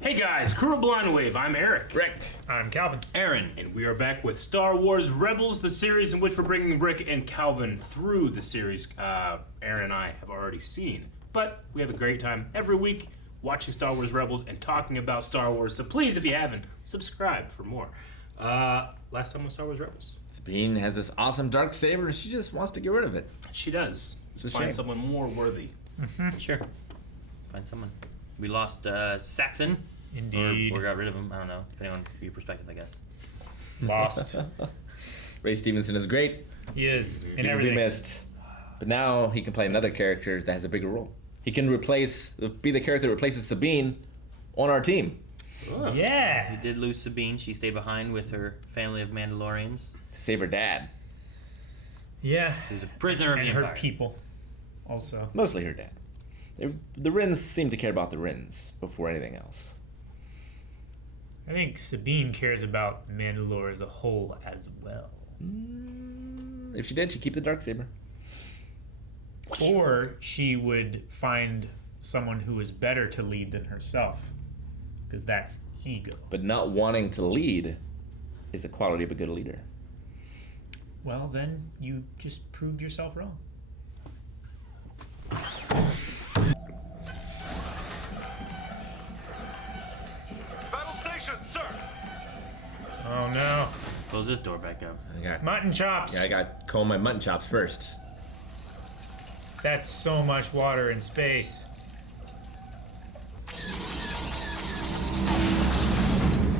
Hey guys, Crew of Blind Wave, I'm Eric. Rick. I'm Calvin. Aaron, and we are back with Star Wars Rebels, the series in which we're bringing Rick and Calvin through the series Aaron and I have already seen. But we have a great time every week watching Star Wars Rebels and talking about Star Wars, so please, if you haven't, subscribe for more. Last time was Star Wars Rebels. Sabine has this awesome dark saber and she just wants to get rid of it. She does. It's a Find shame. someone more worthy. Sure. Find someone. We lost Saxon. Indeed. Or got rid of him. I don't know. Depending on your perspective, I guess. Lost. Ray Stevenson is great. He is. He In will be everything. missed. But now he can play another character that has a bigger role. He can be the character that replaces Sabine on our team. Yeah. We did lose Sabine. She stayed behind with her family of Mandalorians. To save her dad. Yeah. She was a prisoner of And the her Empire. people. Also. Mostly her dad. The Rins seem to care about the Rins before anything else. I think Sabine cares about Mandalore as a whole as well. If she did, she'd keep the dark saber. Or she would find someone who is better to lead than herself. Because that's ego. But not wanting to lead is the quality of a good leader. Well, then you just proved yourself wrong. Battle station, sir! Oh no. Close this door back up. Mutton chops. I got to comb my mutton chops first. That's so much water in space.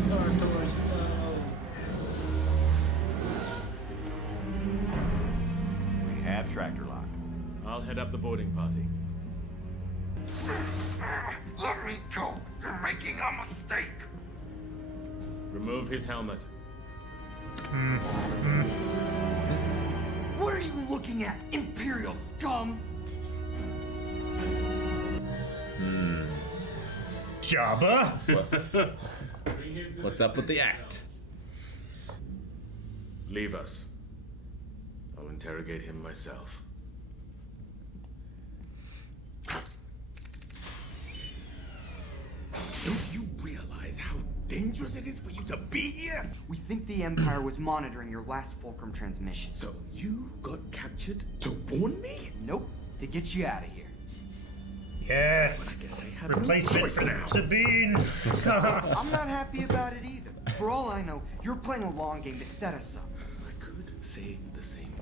Star Tours, no. We have tractor lock. I'll head up the boarding party. Let me go. You're making a mistake. Remove his helmet. What are you looking at, Imperial scum? Jabba. What's up with the act? Leave us. I'll interrogate him myself. Don't you realize how dangerous it is for you to be here? We think the Empire was monitoring your last Fulcrum transmission. So you got captured to warn me? Nope, to get you out of here. Yes. I guess I have Replacement no choice now. Sabine. I'm not happy about it either. For all I know, you're playing a long game to set us up. I could say the same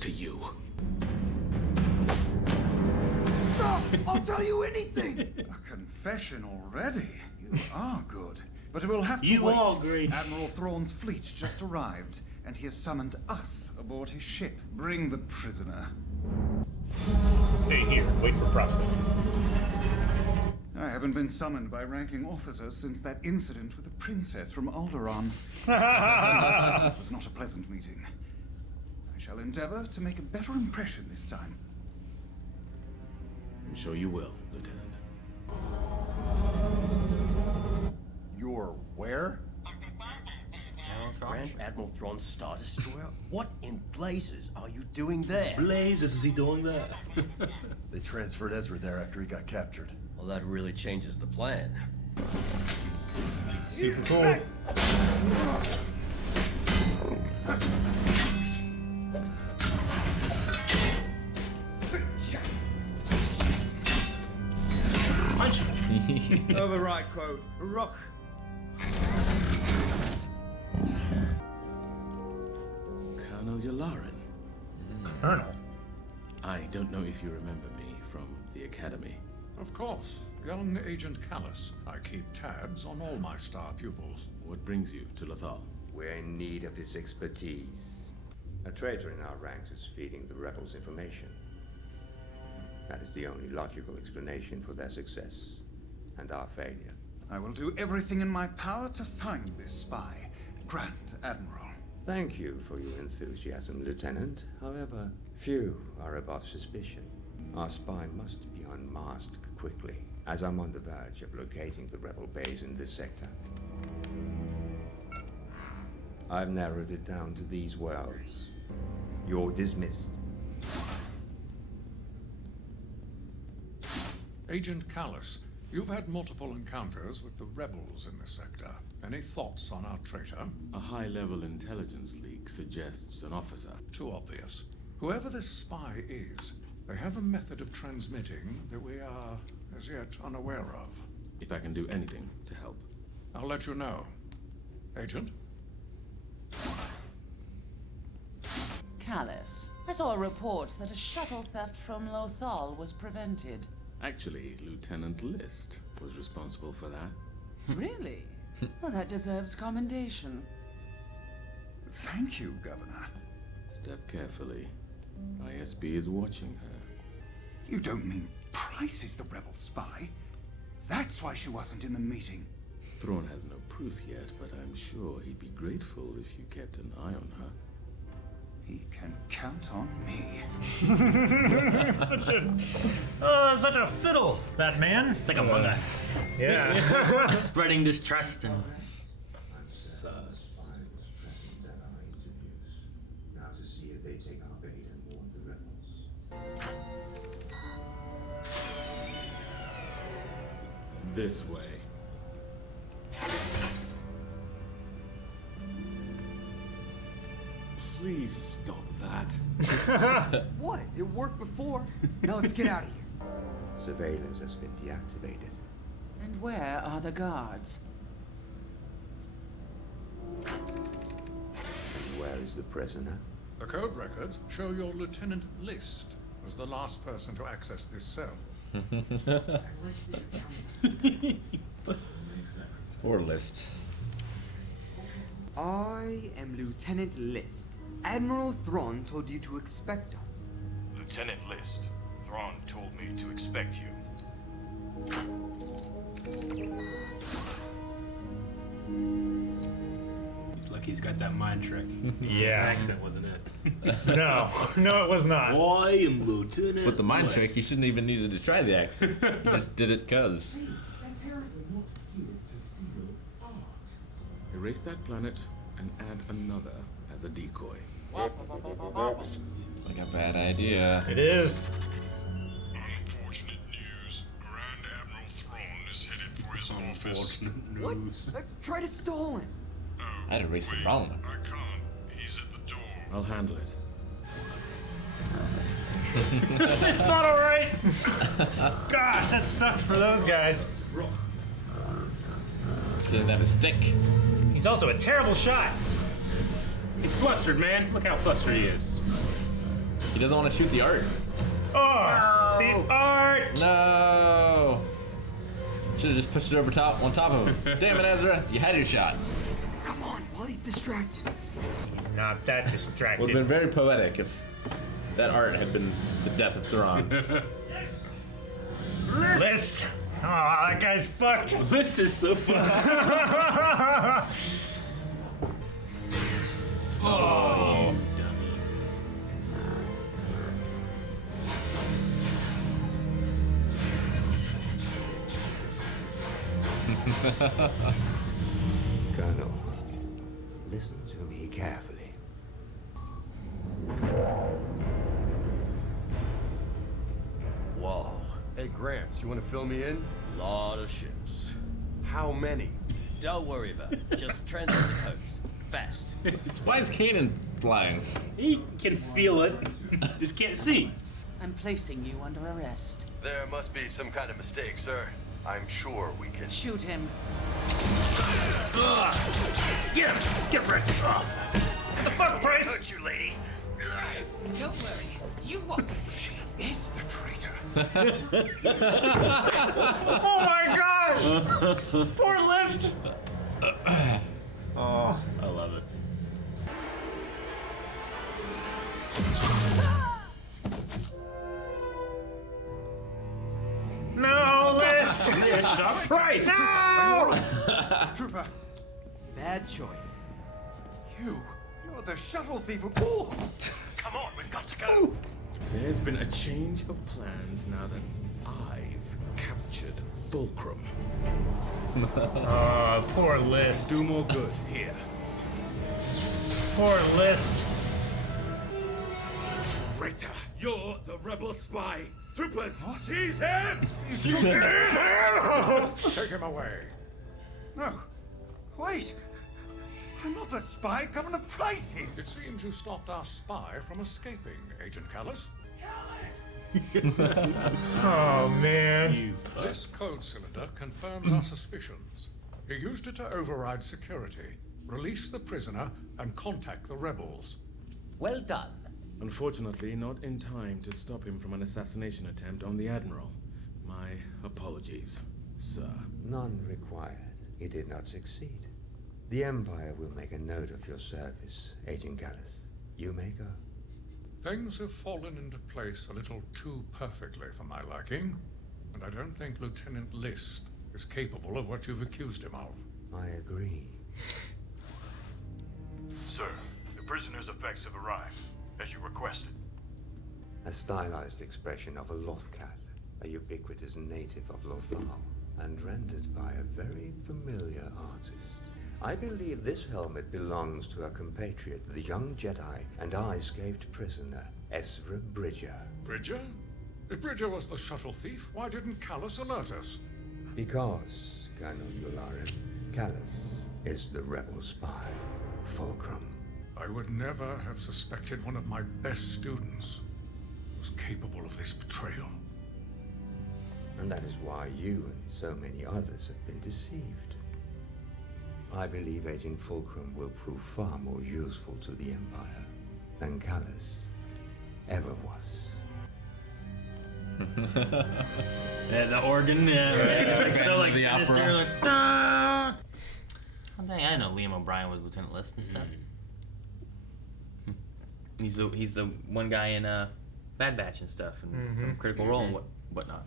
to you. Stop! I'll tell you anything! A confession already? You are good. But we'll have to You wait. are great. Admiral Thrawn's fleet just arrived, and he has summoned us aboard his ship. Bring the prisoner. Stay here. Wait for processing. I haven't been summoned by ranking officers since that incident with the princess from Alderaan. It was not a pleasant meeting. I shall endeavor to make a better impression this time. I'm sure you will, Lieutenant. You're where? Grand Admiral Thrawn's Star Destroyer? What in blazes are you doing there? Blazes, is he doing that? They transferred Ezra there after he got captured. Well, that really changes the plan. Super cool. Punch. Override quote. Rock. Colonel Yularen. Colonel. I don't know if you remember me from the Academy. Of course. Young Agent Callus. I keep tabs on all my star pupils. What brings you to Lothal? We're in need of his expertise. A traitor in our ranks is feeding the rebels information. That is the only logical explanation for their success and our failure. I will do everything in my power to find this spy, Grand Admiral. Thank you for your enthusiasm, Lieutenant. However, few are above suspicion. Our spy must be unmasked quickly, as I'm on the verge of locating the rebel base in this sector. I've narrowed it down to these worlds. You're dismissed. Agent Callus, You've had multiple encounters with the rebels in this sector. Any thoughts on our traitor? A high-level intelligence leak suggests an officer. Too obvious. Whoever this spy is, they have a method of transmitting that we are as yet unaware of. If I can do anything to help. I'll let you know. Agent? Callus, I saw a report that a shuttle theft from Lothal was prevented. Actually, Lieutenant List was responsible for that. Really? Well, that deserves commendation. Thank you, Governor. Step carefully. ISB is watching her. You don't mean Price is the rebel spy? That's why she wasn't in the meeting. Thrawn has no proof yet, but I'm sure he'd be grateful if you kept an eye on her. He can count on me. Such a fiddle, that man. It's like Among Us. Yeah. Spreading distrust and Now to see if they take our bait and warn the rebels. This way. Please stop that. What? It worked before. Now let's get out of here. Surveillance has been deactivated. And where are the guards? And where is the prisoner? The code records show your Lieutenant List was the last person to access this cell. Poor List. I am Lieutenant List. Admiral Thrawn told you to expect us. Lieutenant List, Thrawn told me to expect you. He's lucky he's got that mind trick. Yeah. Accent wasn't it? No, it was not. I am Lieutenant. With the mind List. trick, he shouldn't even needed to try the accent. He just did it cause. That's Harrison not here to steal ours. Erase that planet and add another as a decoy. Seems like a bad idea. It is. Unfortunate news. Grand Admiral Thrawn is headed for his office. What? News. Try to stall him. I'd erase the wrong one. I can't. He's at the door. I'll handle it. It's not alright. Gosh, that sucks for those guys. Didn't have a stick. He's also a terrible shot. He's flustered, man. Look how flustered he is. He doesn't want to shoot the art. Oh, the art. No. Should have just pushed it over on top of him. Damn it, Ezra. You had your shot. Come on, while he's distracted. He's not that distracted. Would have been very poetic if that art had been the death of Thrawn. List. Oh, that guy's fucked. List is so fun. Oh. Colonel, listen to me carefully. Whoa. Hey, Gramps, you want to fill me in? Lot of ships. How many? Don't worry about it. Just transfer the codes. Fast. Why is Kanan flying? He can feel it. Just can't see. I'm placing you under arrest. There must be some kind of mistake, sir. I'm sure we can. Shoot him. Ugh. Get him! Get Rex! Ugh. What the fuck, Price? Hurt you, lady. Don't worry. You won't. She is the traitor. Oh my gosh! Poor List. Oh, I love it. no, List. Price! No! Trooper, Bad choice. you're the shuttle thief who... Ooh! Come on, we've got to go. There's been a change of plans now that I've captured Fulcrum. Oh, poor List. Do more good here. Poor List. Traitor, you're the rebel spy. Troopers, seize him! Seize him! Take him away. No. Wait. I'm not the spy Governor Price is. It seems you stopped our spy from escaping, Agent Callus. Oh, man. This code cylinder confirms our suspicions. He used it to override security, release the prisoner, and contact the rebels. Well done. Unfortunately, not in time to stop him from an assassination attempt on the Admiral. My apologies, sir. None required. He did not succeed. The Empire will make a note of your service, Agent Gallus. You may go. Things have fallen into place a little too perfectly for my liking, and I don't think Lieutenant List is capable of what you've accused him of. I agree. Sir, the prisoner's effects have arrived, as you requested. A stylized expression of a Lothcat, a ubiquitous native of Lothal, and rendered by a very familiar artist. I believe this helmet belongs to a compatriot, the young Jedi and I escaped prisoner, Ezra Bridger. Bridger? If Bridger was the shuttle thief, why didn't Callus alert us? Because, Colonel Yularen, Callus is the rebel spy, Fulcrum. I would never have suspected one of my best students was capable of this betrayal. And that is why you and so many others have been deceived. I believe Agent Fulcrum will prove far more useful to the Empire than Callus ever was. Yeah, the organ, it's like so like The sinister. opera. Like, "Ah." Oh, dang, I know Liam O'Brien was Lieutenant List and stuff. He's the one guy in Bad Batch and stuff, and from Critical Role and whatnot.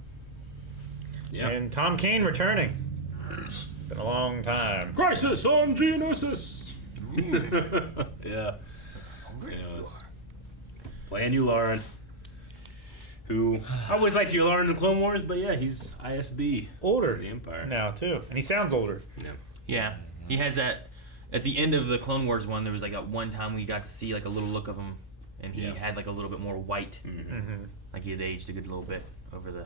Yeah. And Tom Kane returning. It's been a long time. Crisis on Geonosis! Yeah. Yes. Playing Yularen. Who I always liked Yularen in the Clone Wars, but yeah, he's ISB. Older. The Empire. Now, too. And he sounds older. Yeah. Yeah, he has that. At the end of the Clone Wars one, there was like at one time we got to see like a little look of him, and he had like a little bit more white, like he had aged a good little bit over the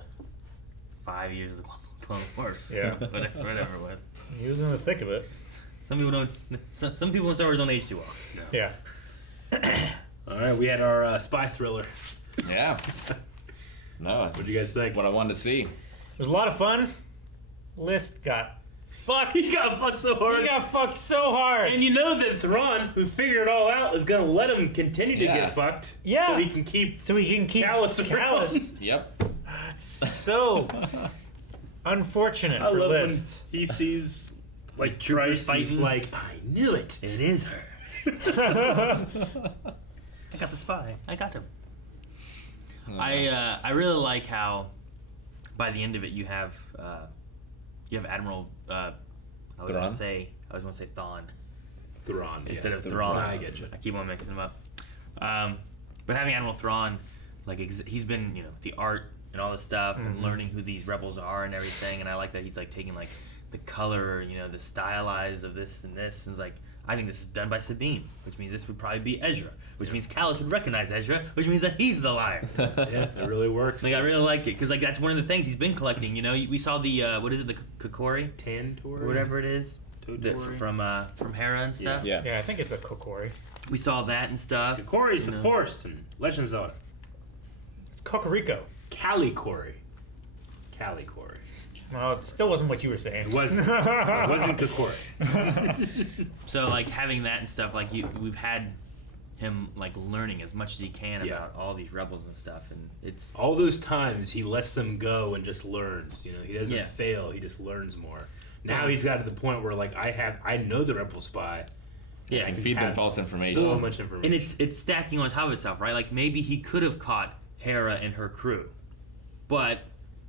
5 years of the Clone Wars. Yeah. whatever it was. He was in the thick of it. Some people don't. Some people in Star Wars don't age too well. No. Yeah. All right, we had our spy thriller. Yeah. No, What do you guys think? what I wanted to see. It was a lot of fun. List got fucked. He got fucked so hard. He got fucked so hard. And you know that Thrawn, who figured it all out, is gonna let him continue to get fucked. Yeah. So he can keep Callus. Yep. It's so unfortunate I for love List. when he sees like troopers Trice, he's fighting. like, I knew it. It is her. I got the spy. I got him. I really like how by the end of it you have Admiral I was Thrawn? gonna say Thawne Thrawn. instead of Thrawn. Thrawn. I get you. I keep on mixing them up. But having Admiral Thrawn, like he's been the art and all this stuff and learning who these rebels are and everything, and I like that he's like taking like the color, the stylized of this and this, and it's like I think this is done by Sabine, which means this would probably be Ezra, which means Callus would recognize Ezra, which means that he's the liar. Yeah, it really works. Like I really like it because like that's one of the things he's been collecting. We saw the what is it, the Kokori Tantor or whatever it is from Hera and stuff. Yeah. Yeah, I think it's a Kokori. We saw that and stuff. Kokori's the Force and Legends of it. It's Kokoriko. Calicori. Well, it still wasn't what you were saying. It wasn't. It wasn't Kokori. So like having that and stuff, like we've had him like learning as much as he can about all these rebels and stuff, and it's all those times he lets them go and just learns. He doesn't fail. He just learns more. Now he's got to the point where like I know the rebel spy. Yeah, I can feed them false information. So much information. And it's stacking on top of itself, right? Like maybe he could have caught Hera and her crew, but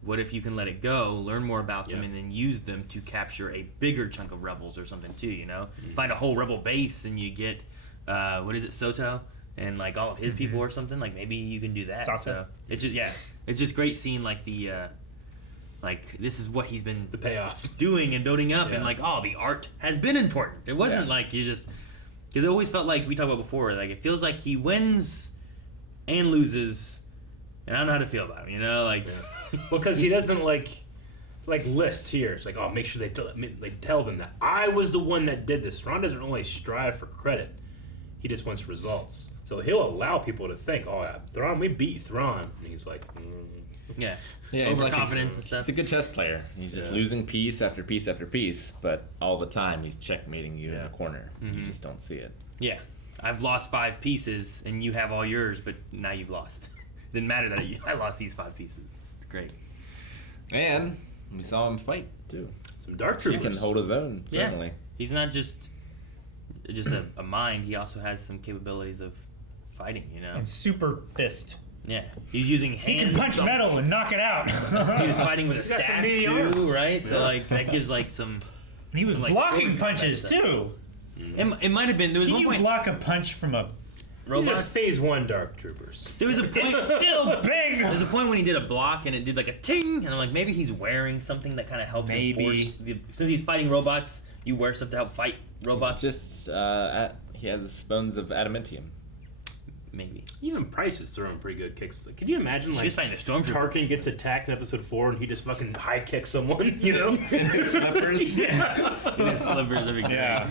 what if you can let it go, learn more about them, and then use them to capture a bigger chunk of rebels or something too? Find a whole rebel base and you get what is it, Soto, and like all of his people or something. Like maybe you can do that. Sokka. So it's just great seeing like the like this is what he's been the payoff doing and building up, and like the art has been important. It wasn't like you just because it always felt like we talked about before. Like it feels like he wins and loses and I don't know how to feel about him. You know, like because he doesn't like list here. It's like, oh, make sure they tell them that I was the one that did this. Thrawn doesn't really strive for credit. He just wants results. So he'll allow people to think, oh, yeah, Thrawn, we beat Thrawn. And he's like, yeah, he's overconfidence and stuff. He's a good chess player. He's just losing piece after piece after piece, but all the time he's checkmating you in the corner. You just don't see it. Yeah, I've lost 5 pieces, and you have all yours, but now you've lost. Didn't matter that I lost these 5 pieces. It's great. And we saw him fight too. Some dark troopers. He can hold his own. Certainly. Yeah. He's not just a mind. He also has some capabilities of fighting. You know. And super fist. Yeah, he's using hands. He can punch metal and knock it out. He was fighting with a staff too, right? So like that gives like some. And he was blocking punches too. It might have been. There was Can one you point. block a punch from a These are Phase 1 dark troopers. There was a point. Still big. There's a point when he did a block and it did like a ting, and I'm like, maybe he's wearing something that kind of helps enforce. Since he's fighting robots, you wear stuff to help fight robots. Just he has bones of adamantium. Maybe. Even Price is throwing pretty good kicks. Like, can you imagine, like, She's fighting the Stormtrooper. Tarkin gets attacked in episode 4 and he just fucking high kicks someone, you know? In his slippers? Yeah. In his slippers, every Yeah.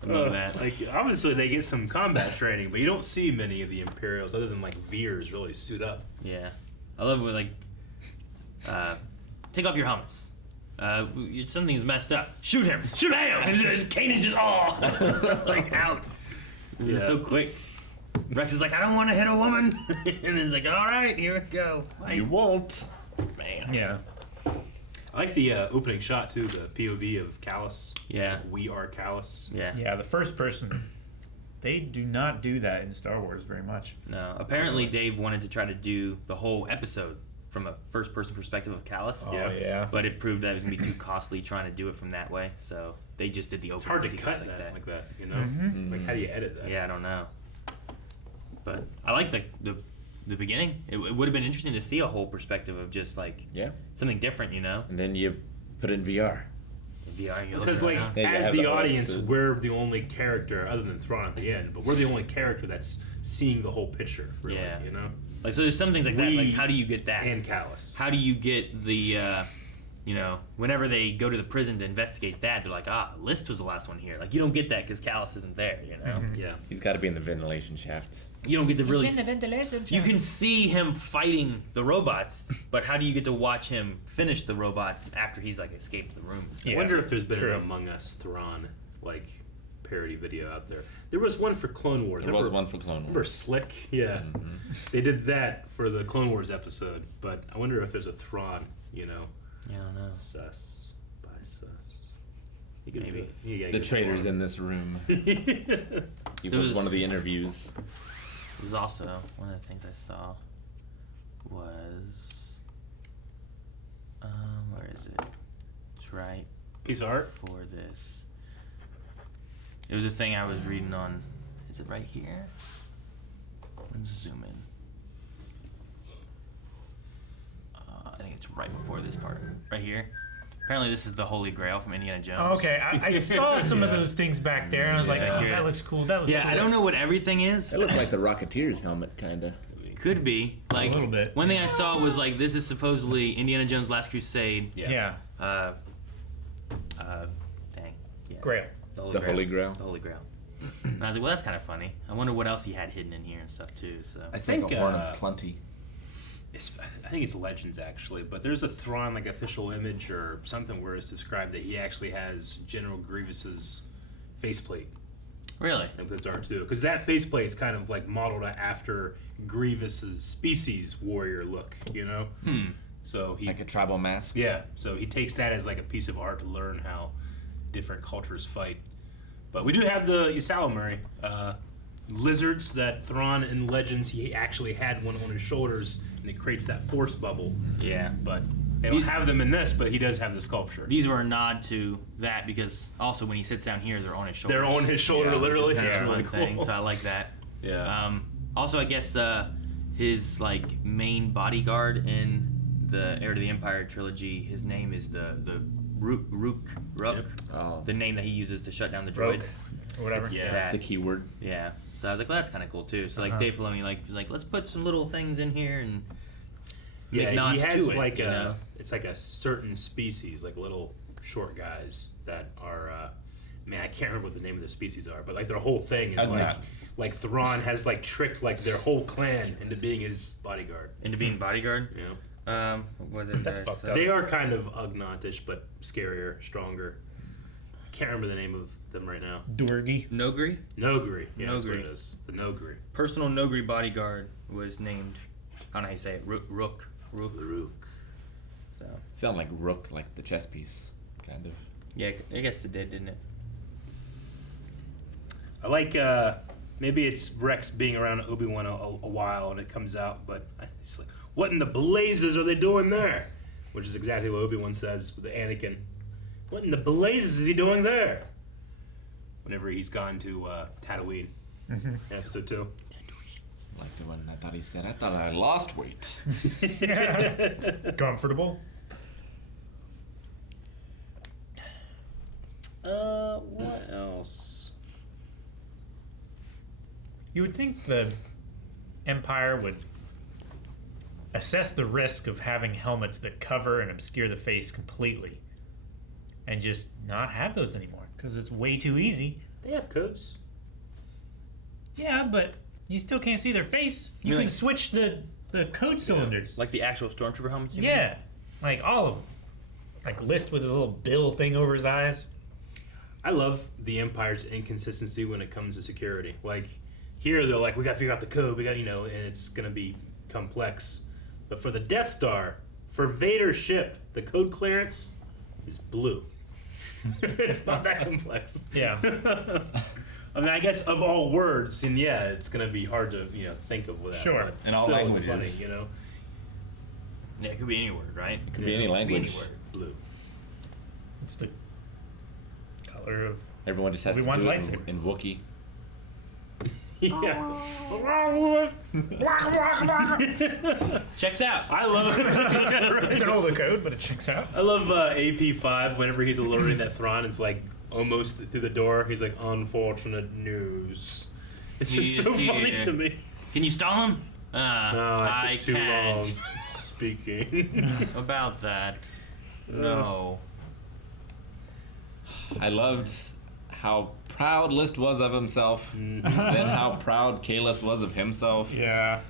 I love that. Like, obviously they get some combat training, but you don't see many of the Imperials other than, like, Veers really suit up. Yeah. I love when, like, take off your helmets. Something's messed up. Shoot him! Shoot him! And Kanan's just, like, out. This is so quick. Rex is like, I don't want to hit a woman. And then he's like, all right, here we go. Fight. You won't. Man. Yeah. I like the opening shot, too, the POV of Callus. Yeah. We are Callus. Yeah. Yeah, the first person. They do not do that in Star Wars very much. No. Apparently, Dave wanted to try to do the whole episode from a first-person perspective of Callus. Oh, yeah. But it proved that it was going to be too costly trying to do it from that way. So they just did the opening It's hard to sequence cut like that, you know? Like, how do you edit that? Yeah, I don't know. But I like the beginning. It would have been interesting to see a whole perspective of just like something different, you know. And then you put it in VR. In VR, you Because, like, as the audience, we're the only character other than Thrawn at the end, but we're the only character that's seeing the whole picture. Really, you know. Like, so there's some things like that. Like, how do you get that? And Callus. How do you get the you know, whenever they go to the prison to investigate that, they're like, List was the last one here. Like, you don't get that because Callus isn't there, you know? Yeah. He's got to be in the ventilation shaft. You don't get to really. He's in the ventilation You shaft. can see him fighting the robots, but how do you get to watch him finish the robots after he's like escaped the room? I wonder if there's been an Among Us Thrawn like parody video out there. There was one for Clone Wars. There was one for Clone Wars. Remember Slick? Yeah. They did that for the Clone Wars episode, but I wonder if there's a Thrawn, you know. Yeah, I don't know. Sus. By sus. Maybe. The traitor's in this room. He was one of the interviews. It was also one of the things I saw was where is it? It's right. Piece of art for this. It was a thing I was reading on. Is it right here? Let's zoom in. I think it's right before this part. Right here. Apparently, this is the Holy Grail from Indiana Jones. Oh, okay, I saw some of those things back there, and I was like, oh, here. that looks cool. That looks cool. I don't know what everything is. It looks like the Rocketeer's helmet, kind of. Could be. Like, a little bit. One thing I saw was like, this is supposedly Indiana Jones' Last Crusade. Yeah. Dang. Yeah. Grail. The Holy Grail. The Holy Grail. And I was like, well, that's kind of funny. I wonder what else he had hidden in here and stuff too. So I think a horn of plenty. I think it's Legends actually, but there's a Thrawn like official image or something where it's described that he actually has General Grievous's faceplate. Really? With his R2, because that faceplate is kind of like modeled after Grievous's species warrior look, you know. So he like a tribal mask. Yeah. So he takes that as like a piece of art to learn how different cultures fight. But we do have the Ysalamiri lizards that Thrawn in Legends he actually had one on his shoulders, and it creates that force bubble. Yeah. But they don't have them in this, but he does have the sculpture. These were a nod to that because also when he sits down here, they're on his shoulder. They're on his shoulder, literally. That's That's a really fun thing. cool. So I like that. Yeah. Also, I guess his like main bodyguard in the Heir to the Empire trilogy, his name is the Rook. Yep. Oh. The name that he uses to shut down the droids. Or whatever. It's Yeah. that. The keyword. Yeah. So I was like, well, that's kind of cool too. So like Dave Filoni was like, let's put some little things in here and Yeah, make nods he has to it. like you know? it's like a certain species, like little short guys that are. Man, I can't remember what the name of the species are, but like their whole thing is like Thrawn has like tricked like their whole clan into being his bodyguard. Into being bodyguard. Yeah. What was it? That's fucked up. They are kind of Ugnaughtish, but scarier, stronger. I can't remember the name of them right now. Durgi. Nogri. Nogri. Yeah, that's what Nogri. it is. The Nogri. Personal Nogri bodyguard was named. I don't know how you say it. Rook. So. Sound like Rook, like the chess piece, kind of. Yeah, I guess it did, didn't it? I like maybe it's Rex being around Obi-Wan a while and it comes out, but it's like, what in the blazes are they doing there? Which is exactly what Obi-Wan says with Anakin. What in the blazes is he doing there? Whenever he's gone to Tatooine, in episode 2. Like the one I thought he said, I thought I lost weight. Comfortable. What else? You would think the Empire would assess the risk of having helmets that cover and obscure the face completely and just not have those anymore because it's way too easy. They have coats. Yeah, but you still can't see their face. You can switch the code cylinders. Like the actual Stormtrooper helmets? Yeah, like all of them. Like List with his little bill thing over his eyes. I love the Empire's inconsistency when it comes to security. Like, here they're like, we gotta figure out the code, we got, and it's gonna be complex. But for the Death Star, for Vader's ship, the code clearance is blue. It's not that complex. Yeah. I mean, I guess of all words, and yeah, it's gonna be hard to think of with that. Sure. But In all still, languages. it's funny, Yeah, it could be any word, right? It could be any language. Any word, blue. It's the color of Everyone just has to Obi-Wan's do it lightsaber. in Wookiee. Yeah. Checks out. I love it. It's an older code, but it checks out. I love AP5 whenever he's alerting that Thrawn is like almost through the door. He's like, unfortunate news. It's just so funny to me. Can you stall him? No, I took too can't. long speaking. About that. No. I loved how proud List was of himself, then how proud Kalis was of himself. Yeah.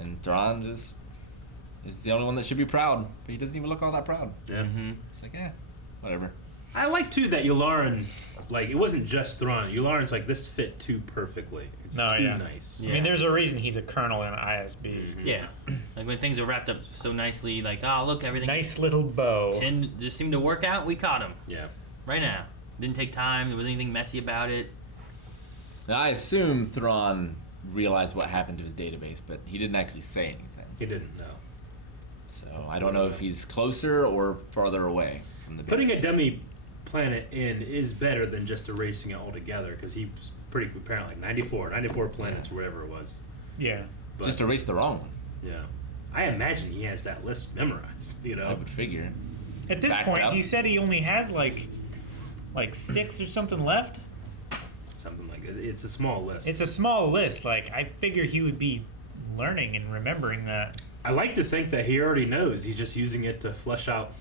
And Thrawn just is the only one that should be proud, but he doesn't even look all that proud. Yeah. It's like, whatever. I like too that Yularen, like, it wasn't just Thrawn. Yularen's like, this fit too perfectly. It's too nice. I mean, there's a reason he's a colonel in ISB. Yeah. Like when things are wrapped up so nicely, like, oh, look, everything Nice little bow. just seemed to work out. We caught him. Yeah. Right now. Didn't take time. There wasn't anything messy about it. Now, I assume Thrawn realized what happened to his database, but he didn't actually say anything. He didn't know. So I don't know if he's closer or farther away from the base. Putting a dummy planet in is better than just erasing it altogether, because he's pretty apparently like 94 planets, wherever it was. Yeah. But, just erase the wrong one. Yeah. I imagine he has that list memorized, I would figure. At this Backed point, up. he said he only has like 6 or something left. Something like that. It's a small list. It's a small list. Like, I figure he would be learning and remembering that. I like to think that he already knows. He's just using it to flesh out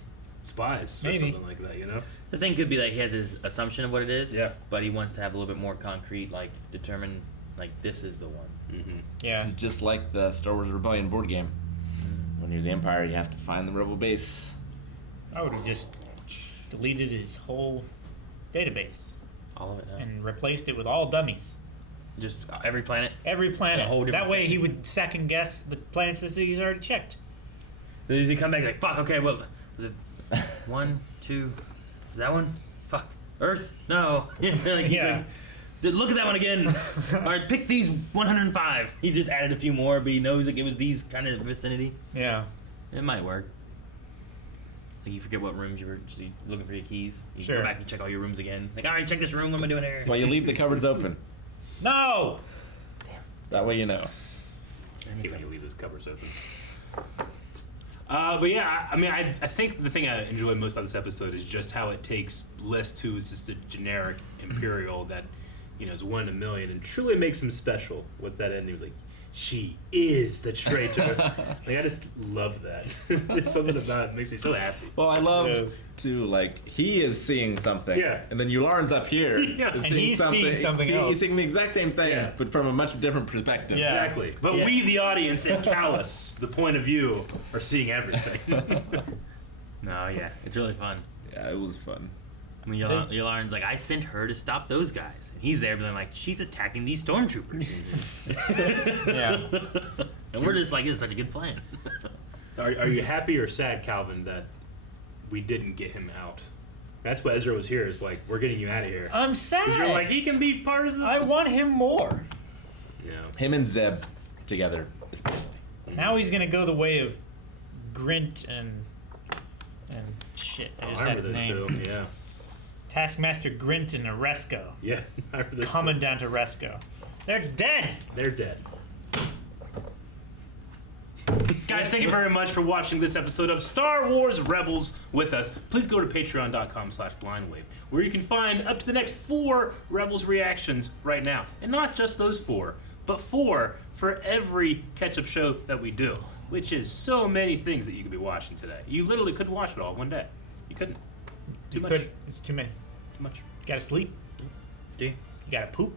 spies or Maybe. something like that, The thing could be like he has his assumption of what it is. Yeah. But he wants to have a little bit more concrete, like determine, like this is the one. Mm-hmm. Yeah. This is just like the Star Wars Rebellion board game. When you're the Empire, you have to find the rebel base. I would have just deleted his whole database All of it. and replaced it with all dummies. Just every planet. Every planet. A whole different That way thing. he would second guess the planets that he's already checked. Does he come back like, fuck, okay, well, was it 1, 2, is that one? Fuck. Earth? No. Like, he's Yeah. like, look at that one again. All right, pick these 105. He just added a few more, but he knows like it was these kind of vicinity. Yeah. It might work. Like you forget what rooms you were just looking for your keys. You Sure. go back and check all your rooms again. Like, all right, check this room. What am I doing here? That's why you leave the cupboards open. No! That way you know. I hate when you leave those covers open. But yeah, I mean, I think the thing I enjoy most about this episode is just how it takes List, who is just a generic Imperial that, is 1 in a million, and truly makes him special with that ending. He was like, she is the traitor. Like, I just love that. It's something that makes me so happy. Well, I love too. Like he is seeing something, Yeah. and then Yularn's up here, Yeah. is And he's seeing something else. He's seeing the exact same thing, Yeah. but from a much different perspective. Yeah. Exactly. But Yeah. we, the audience, and Callus, the point of view, are seeing everything. No, yeah, it's really fun. Yeah, it was fun. I mean, Yolarn's like, I sent her to stop those guys. And he's there being like, she's attacking these stormtroopers. Yeah. And we're just like, it's such a good plan. Are you happy or sad, Calvin, that we didn't get him out? That's what Ezra was here. Is like, we're getting you out of here. I'm 'Cause sad. you're like, he can be part of the. I want him more. Yeah. Him and Zeb together, especially. Now he's gonna go the way of Grint and shit. I just I had remember his those name. two. Yeah. Taskmaster Grint and Oresco. Yeah. I remember those two. Commandant Oresco. They're dead. They're dead. Guys, thank you very much for watching this episode of Star Wars Rebels with us. Please go to patreon.com/blindwave, where you can find up to the next 4 Rebels reactions right now. And not just those 4, but 4 for every catch-up show that we do, which is so many things that you could be watching today. You literally couldn't watch it all one day. You couldn't. Too much. It's too many. Too much. You gotta sleep. Do you? You gotta poop.